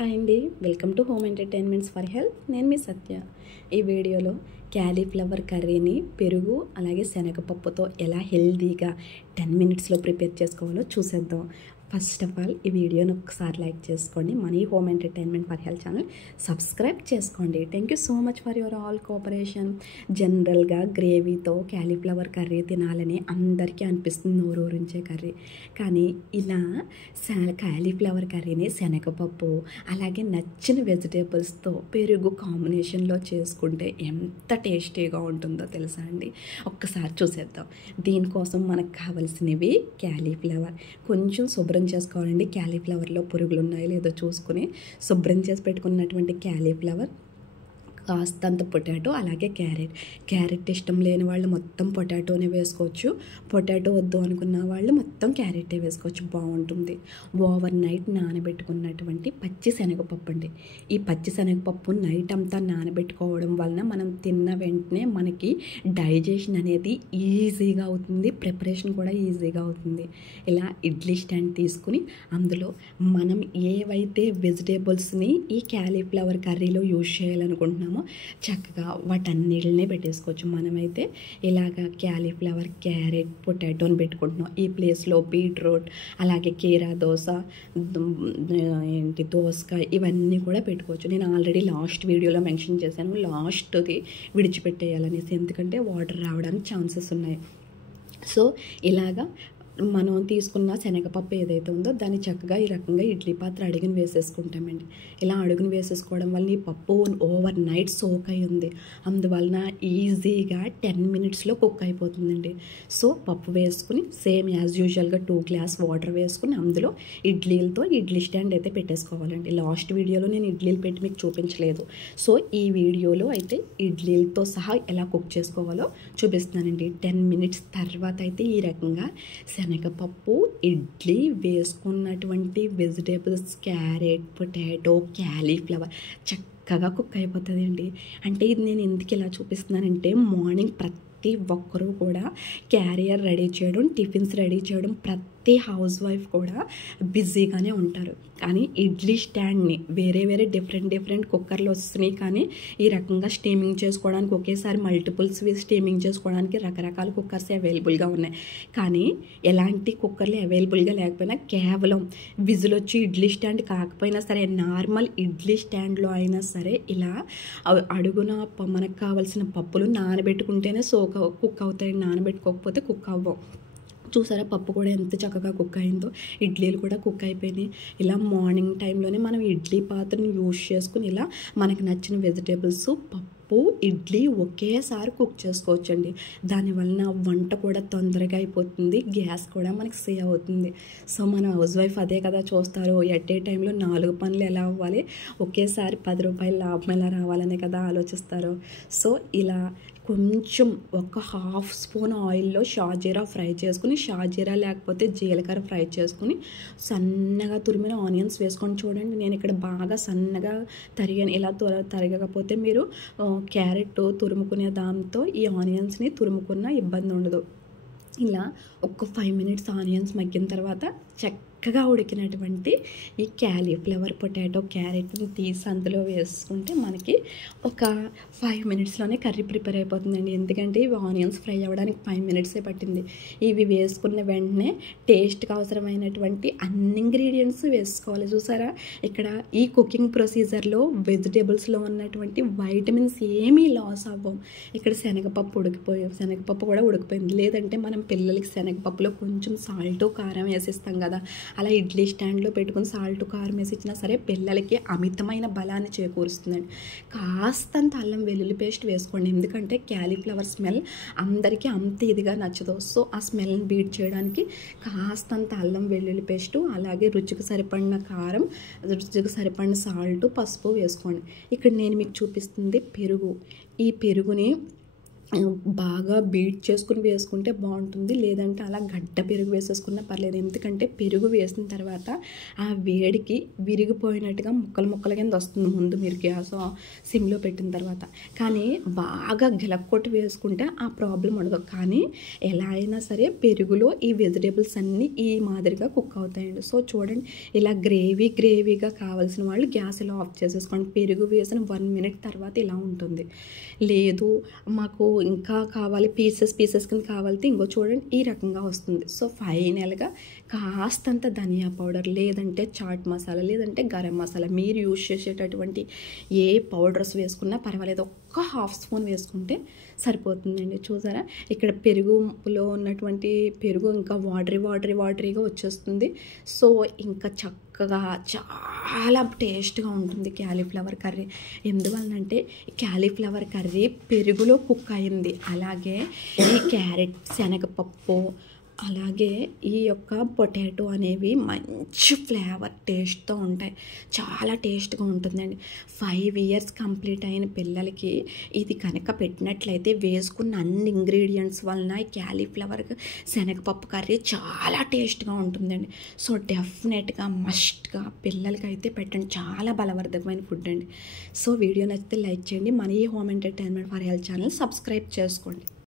Hi అండి, welcome to home entertainments for health. నేను మీ సత్య. ఈ వీడియోలో క్యాలీఫ్లవర్ కర్రీని పెరుగు అలాగే శనగపప్పుతో ఎలా హెల్తీగా 10 మినిట్స్లో ప్రిపేర్ చేసుకోవాలో చూసేద్దాం. ఫస్ట్ ఆఫ్ ఆల్ ఈ వీడియోని ఒకసారి లైక్ చేసుకోండి. Money home entertainment for health channel subscribe చేసుకోండి. Thank you so much for your all cooperation. జనరల్గా గ్రేవీతో క్యాలీఫ్లవర్ కర్రీ తినాలని అందరికీ అనిపిస్తుంది, నోరూరించే కర్రీ. కానీ ఇలా క్యాలీఫ్లవర్ కర్రీని శనగపప్పు అలాగే నచ్చిన వెజిటేబుల్స్తో పెరుగు కాంబినేషన్లో చేసుకుంటే ఎంత టేస్టీగా ఉంటుందో తెలుసా అండి? ఒక్కసారి చూసేద్దాం. దీనికోసం మనకు కావాల్సినవి క్యాలీఫ్లవర్ కొంచెం శుభ్రం చేసుకోవాలండి. క్యాలీఫ్లవర్లో పురుగులు ఉన్నాయో లేదో చూసుకుని శుభ్రం చేసి పెట్టుకున్నటువంటి క్యాలీఫ్లవర్, కాస్తంత పొటాటో, అలాగే క్యారెట్ ఇష్టం లేని వాళ్ళు మొత్తం పొటాటోనే వేసుకోవచ్చు. పొటాటో వద్దు అనుకున్న వాళ్ళు మొత్తం క్యారెటే వేసుకోవచ్చు, బాగుంటుంది. ఓవర్ నైట్ నానబెట్టుకున్నటువంటి పచ్చి శనగపప్పు అండి. ఈ పచ్చి శనగపప్పు నైట్ అంతా నానబెట్టుకోవడం వలన మనం తిన్న వెంటనే మనకి డైజెషన్ అనేది ఈజీగా అవుతుంది, ప్రిపరేషన్ కూడా ఈజీగా అవుతుంది. ఇలా ఇడ్లీ స్టాండ్ తీసుకుని అందులో మనం ఏవైతే వెజిటేబుల్స్ని ఈ క్యాలీఫ్లవర్ కర్రీలో యూజ్ చేయాలనుకుంటున్నామో చక్కగా వాటన్నిటిని పెట్టేసుకోవచ్చు. మనమైతే ఇలాగా క్యాలీఫ్లవర్, క్యారెట్, పొటాటోని పెట్టుకుంటున్నాం. ఈ ప్లేస్లో బీట్రూట్ అలాగే కీరా దోస, దోసకాయ ఇవన్నీ కూడా పెట్టుకోవచ్చు. నేను ఆల్రెడీ లాస్ట్ వీడియోలో మెన్షన్ చేశాను లాస్ట్ది విడిచిపెట్టేయాలనేసి, ఎందుకంటే వాటర్ రావడానికి ఛాన్సెస్ ఉన్నాయి. సో ఇలాగా మనం తీసుకున్న శనగపప్పు ఏదైతే ఉందో దాన్ని చక్కగా ఈ రకంగా ఇడ్లీ పాత్ర అడుగుని వేసేసుకుంటామండి. ఇలా అడుగుని వేసేసుకోవడం వల్ల ఈ పప్పు ఓవర్ నైట్ సోక్ అయి ఉంది, అందువలన ఈజీగా 10 మినిట్స్లో కుక్ అయిపోతుందండి. సో పప్పు వేసుకుని సేమ్ యాజ్ యూజువల్గా 2 గ్లాస్ వాటర్ వేసుకుని అందులో ఇడ్లీలతో ఇడ్లీ స్టాండ్ అయితే పెట్టేసుకోవాలండి. లాస్ట్ వీడియోలో నేను ఇడ్లీలు పెట్టి మీకు చూపించలేదు. సో ఈ వీడియోలో అయితే ఇడ్లీలతో సహా ఎలా కుక్ చేసుకోవాలో చూపిస్తున్నానండి. 10 మినిట్స్ తర్వాత అయితే ఈ రకంగా శనగపప్పు, ఇడ్లీ వేసుకున్నటువంటి వెజిటేబుల్స్, క్యారెట్, పొటాటో, క్యాలీఫ్లవర్ చక్కగా కుక్ అయిపోతుందండి. అంటే ఇది నేను ఎందుకు ఇలా చూపిస్తున్నానంటే మార్నింగ్ ప్రతి ఒక్కరూ కూడా క్యారియర్ రెడీ చేయడం, టిఫిన్స్ రెడీ చేయడం ప్రతి హౌస్ వైఫ్ కూడా బిజీగానే ఉంటారు. కానీ ఇడ్లీ స్టాండ్ని వేరే డిఫరెంట్ కుక్కర్లు వస్తున్నాయి, కానీ ఈ రకంగా స్టీమింగ్ చేసుకోవడానికి ఒకేసారి మల్టిపుల్స్ స్టీమింగ్ చేసుకోవడానికి రకరకాల కుక్కర్స్ అవైలబుల్గా ఉన్నాయి. కానీ ఎలాంటి కుక్కర్లు అవైలబుల్గా లేకపోయినా కేవలం విజిల్ వచ్చి ఇడ్లీ స్టాండ్ కాకపోయినా సరే నార్మల్ ఇడ్లీ స్టాండ్లో అయినా సరే ఇలా అడుగున మనకు కావాల్సిన పప్పులు నానబెట్టుకుంటేనే కుక్ అవుతాయి, నానబెట్టుకోకపోతే కుక్ అవ్వవు. చూసారా పప్పు కూడా ఎంత చక్కగా కుక్ అయిందో, ఇడ్లీలు కూడా కుక్ అయిపోయినాయి. ఇలా మార్నింగ్ టైంలోనే మనం ఇడ్లీ పాత్రను యూజ్ చేసుకుని ఇలా మనకు నచ్చిన వెజిటేబుల్స్, పప్పు, ఇడ్లీ ఒకేసారి కుక్ చేసుకోవచ్చండి. దానివల్ల వంట కూడా తొందరగా అయిపోతుంది, గ్యాస్ కూడా మనకి సేవ్ అవుతుంది. సో మన హౌస్ వైఫ్ అదే కదా చూస్తారు, ఎట్ ఏ టైంలో 4 పనులు ఎలా అవ్వాలి, ఒకేసారి 10 రూపాయల లాభం ఎలా రావాలనే కదా ఆలోచిస్తారు. సో ఇలా కొంచెం ఒక 1/2 స్పూన్ ఆయిల్లో షాజీరా ఫ్రై చేసుకుని, షాజీరా లేకపోతే జీలకర్ర ఫ్రై చేసుకుని సన్నగా తురిమిన ఆనియన్స్ వేసుకొని చూడండి. నేను ఇక్కడ బాగా సన్నగా తరిగాను. ఇలా తరగకపోతే మీరు క్యారెట్ తురుముకునే దాంతో ఈ ఆనియన్స్ని తురుముకున్న ఇబ్బంది ఉండదు. ఇలా ఒక 5 మినిట్స్ ఆనియన్స్ మగ్గిన తర్వాత చక్కగా ఉడికినటువంటి ఈ క్యాలీఫ్లవర్, పొటాటో, క్యారెట్ని తీసి అందులో వేసుకుంటే మనకి ఒక 5 మినిట్స్లోనే కర్రీ ప్రిపేర్ అయిపోతుందండి. ఎందుకంటే ఇవి ఆనియన్స్ ఫ్రై అవ్వడానికి 5 మినిట్సే పట్టింది. ఇవి వేసుకున్న వెంటనే టేస్ట్కి అవసరమైనటువంటి అన్ని ఇంగ్రీడియంట్స్ వేసుకోవాలి. చూసారా ఇక్కడ ఈ కుకింగ్ ప్రొసీజర్లో వెజిటేబుల్స్లో ఉన్నటువంటి వైటమిన్స్ ఏమీ లాస్ అవ్వవు. ఇక్కడ శనగపప్పు కూడా ఉడికిపోయింది. లేదంటే మనం పిల్లలకి శనగపప్పులో కొంచెం సాల్ట్, కారం వేసిస్తాం కదా, అలా ఇడ్లీ స్టాండ్లో పెట్టుకుని సాల్ట్, కారం వేసి ఇచ్చినా సరే పిల్లలకి అమితమైన బలాన్ని చేకూరుస్తుందండి. కాస్తంత అల్లం వెల్లుల్లి పేస్ట్ వేసుకోండి, ఎందుకంటే క్యాలీఫ్లవర్ స్మెల్ అందరికీ అంత ఇదిగా నచ్చదు. సో ఆ స్మెల్ని బీట్ చేయడానికి కాస్తంత అల్లం వెల్లుల్లి పేస్టు, అలాగే రుచికి సరిపడిన కారం, రుచికి సరిపడిన సాల్ట్, పసుపు వేసుకోండి. ఇక్కడ నేను మీకు చూపిస్తుంది పెరుగు. ఈ పెరుగుని బాగా బీట్ చేసుకుని వేసుకుంటే బాగుంటుంది. లేదంటే అలా గడ్డ పెరుగు వేసేసుకున్నా పర్లేదు. ఎందుకంటే పెరుగు వేసిన తర్వాత ఆ వేడికి విరిగిపోయినట్టుగా ముక్కలు ముక్కల కింద వస్తుంది ముందు మీరు గ్యాస్ సిమ్లో పెట్టిన తర్వాత. కానీ బాగా గిలక్కొట్టి వేసుకుంటే ఆ ప్రాబ్లం ఉండదు. కానీ ఎలా అయినా సరే పెరుగులో ఈ వెజిటేబుల్స్ అన్నీ ఈ మాదిరిగా కుక్ అవుతాయండి. సో చూడండి, ఇలా గ్రేవీగా కావాల్సిన వాళ్ళు గ్యాస్ ఇలా ఆఫ్ చేసేసుకోండి. పెరుగు వేసిన 1 మినిట్ తర్వాత ఇలా ఉంటుంది. లేదు మాకు ఇంకా కావాలి పీసెస్ కింద కావాలంటే ఇంకో చూడండి ఈ రకంగా వస్తుంది. సో ఫైనల్గా కాస్తంత ధనియా పౌడర్, లేదంటే చాట్ మసాలా, లేదంటే గరం మసాలా, మీరు యూజ్ చేసేటటువంటి ఏ పౌడర్స్ వేసుకున్నా పర్వాలేదు, ఒక్క హాఫ్ స్పూన్ వేసుకుంటే సరిపోతుందండి. చూసారా, ఇక్కడ పెరుగులో ఉన్నటువంటి పెరుగు ఇంకా వాటరీగా వచ్చేస్తుంది. సో ఇంకా చక్కగా చాలా టేస్ట్గా ఉంటుంది క్యాలీఫ్లవర్ కర్రీ. ఎందువలనంటే క్యాలీఫ్లవర్ కర్రీ పెరుగులో కుక్ అయింది. అలాగే ఈ క్యారెట్, శనగపప్పు, అలాగే ఈ యొక్క పొటాటో అనేవి మంచి ఫ్లేవర్ టేస్ట్తో ఉంటాయి. చాలా టేస్ట్గా ఉంటుందండి. 5 ఇయర్స్ కంప్లీట్ అయిన పిల్లలకి ఇది కనుక పెట్టినట్లయితే వేసుకున్న అన్ని ఇంగ్రీడియంట్స్ వలన ఈ క్యాలీఫ్లవర్ శనగపప్పు కర్రీ చాలా టేస్ట్గా ఉంటుందండి. సో డెఫినెట్గా మస్ట్గా పిల్లలకి అయితే పెట్టండి. చాలా బలవర్ధకమైన ఫుడ్ అండి. సో వీడియో నచ్చితే లైక్ చేయండి. మన ఈ home entertainment for health channel subscribe చేసుకోండి.